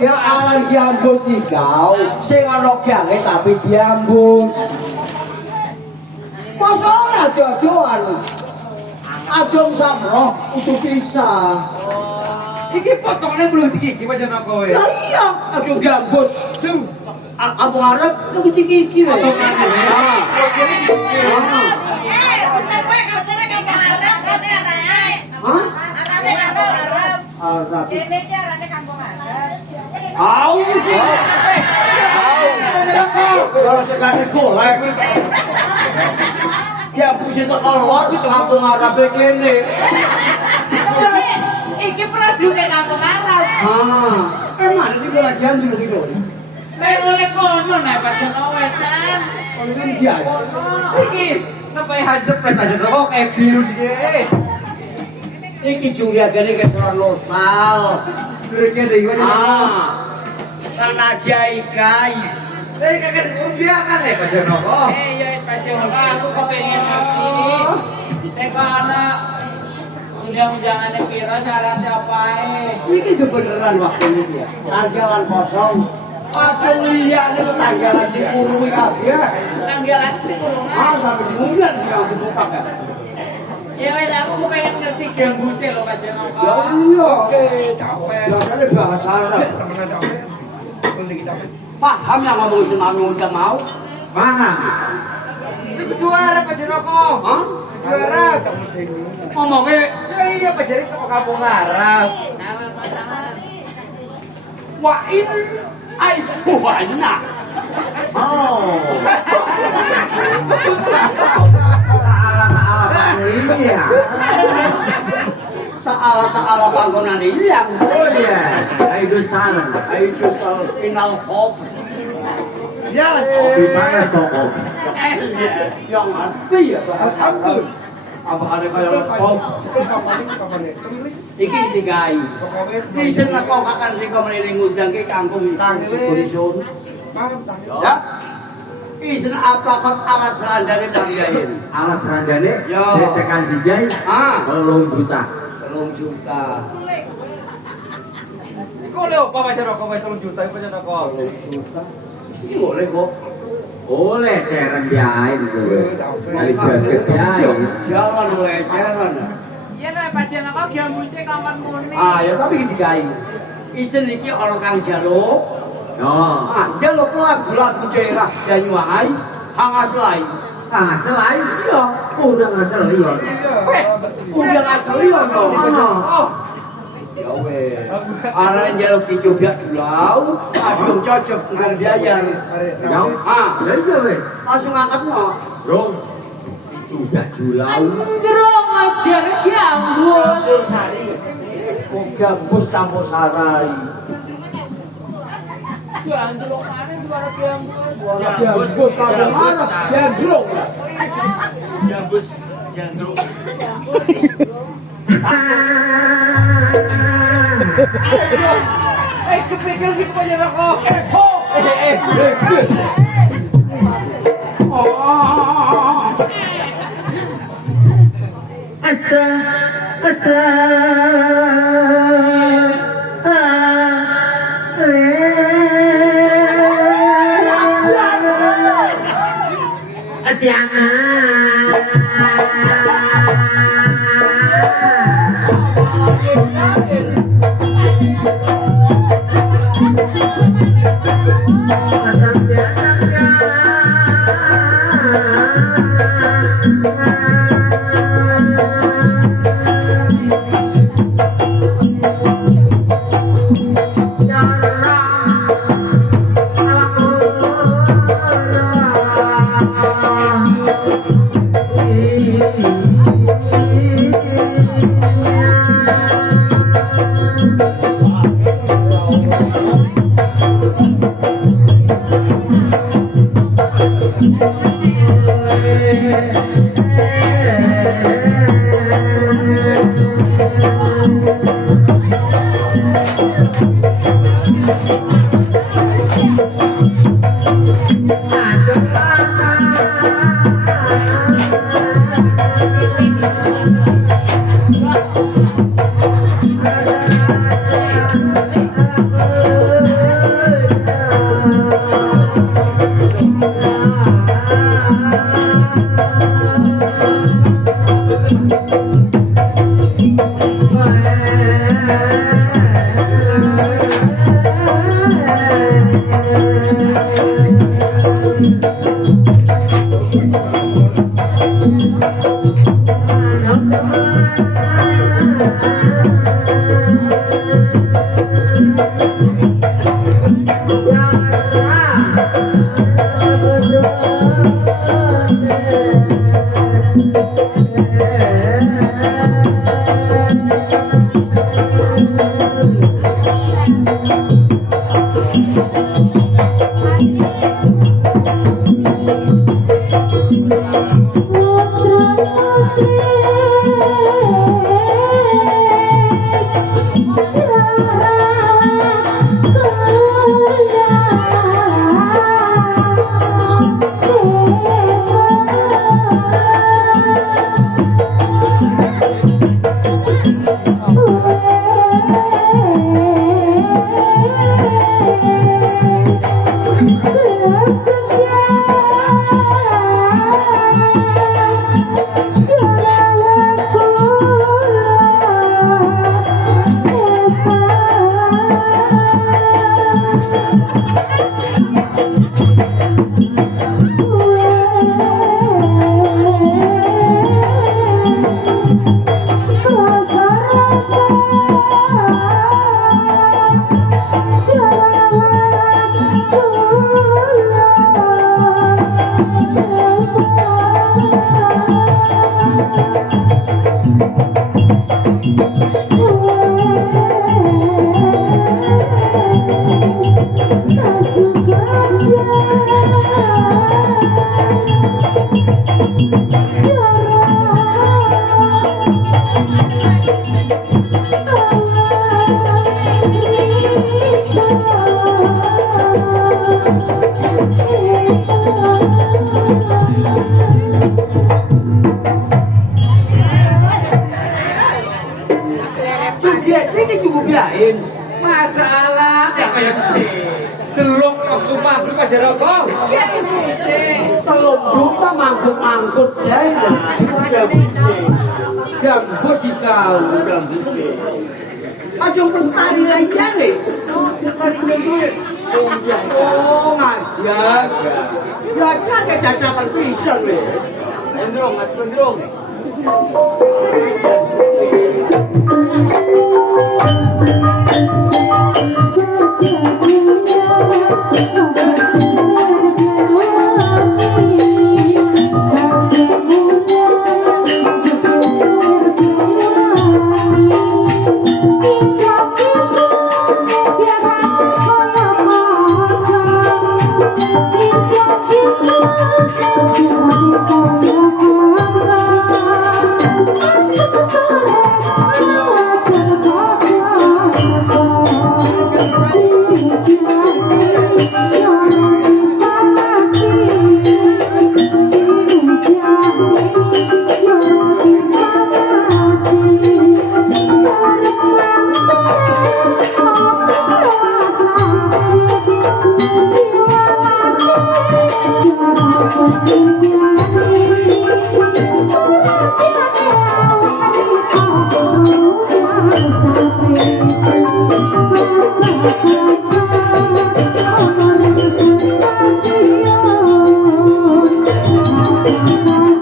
Ya aran diambus sih kau, sing ana gange tapi diambus. Masa ora dodoan. Adong samro kudu pisah. Iki potongnya belum digigi pancen kowe. Lah iya, adong diambus. Tuh, kampung Arab lu gigi lho. Potongan dhewe. Ah. Bener kowe kampungnya kampung Arab, rene anake. Hah? Anake kampung Arab. Arab. Kene iki arane kampung Arab. Au. Kalau sekali golek. Ya pusing tok kolor di kampung Arab kene. Iki produke kampung Arab. Mana sih gue lagi ambil gitu? Nek oleh kono nek pas ono wetan. Kalau kan dia. Iki sampai hancur pres pancen kok kayak biru dia. Iki juriagane ke seorang lokal. Durungnya deh pancen. Karena jaikai. Kakek dia kan ya pancen kok. Ya pancen aku kepengin ngerti. Nek ana undang-undangane pira syaratnya apae. Ini beneran waktu ini ya. Tanggalan kosong. Padahal liyan itu tanggalan dikurungi kabeh. Tanggalan kurungan. Sampai sebulan sih dibuka kan. Ya wes aku kepengin ngerti gambuse lho pancen Ya kok. iya. Capek. Biasanya bahasa Arab. Paham yang ngomong sama ngundang mau? Paham. Itu juara pancen kok. Hah? Juara. Ngomongnya Iya pancen kok kampung Arab. Salah masalah. wa'in ay buwana. Oh. Ta'ala panggonan ilang. Oh iya. Ayo sekarang. Ayo final hop. Ya. Di mana kok? Yang ngerti ya bahasa Arab. Apa ada kayak hop? Iki ditinggai. Isen lah kok akan riko meniling udang ke kampung Burisun. Ya. Isen apakah alat serandane tamjahin? Alat serandane? Yo. Tekan sijai. 3 juta. 3 juta. Iku lho apa pacar kok 3 juta iku pacar kok. 3 juta. Ini boleh kok. Boleh ceren biain kowe. Dari jaket biain. Jangan leceran. Iya nek pancen kok gambuse kamar muni. Ya tapi digawe. Isen iki orang kang jaluk. Oh. Jaluk lagu-lagu daerah Banyuwangi, Hang Aslai. Selai. Iya. Udah ngasal iya. Udah asli ono. Ya wes. Arane njaluk dicoba dulau, adung cocok dengan biayar. Ya. Iya wes. Langsung angkatno. Bro. Dicoba dulau. Ndrong ajar gambus. Kok gambus campur sarai. Gandrung mana juara gambus. Gambus campur mana? Gandrung. Gambus jandrung. Kepegang gitu pacar kok. cukup biarin. Masalah ya kayak sih. Delok aku mabuk aja rokok. Iya sih. 3 juta mangkut-mangkut ya. Gambus sih kau, gambus sih. Ajong pentari aja deh. Oh, ngajar. Belajar ke cacakan pisan weh. Bendrong, bendrong. Thank you.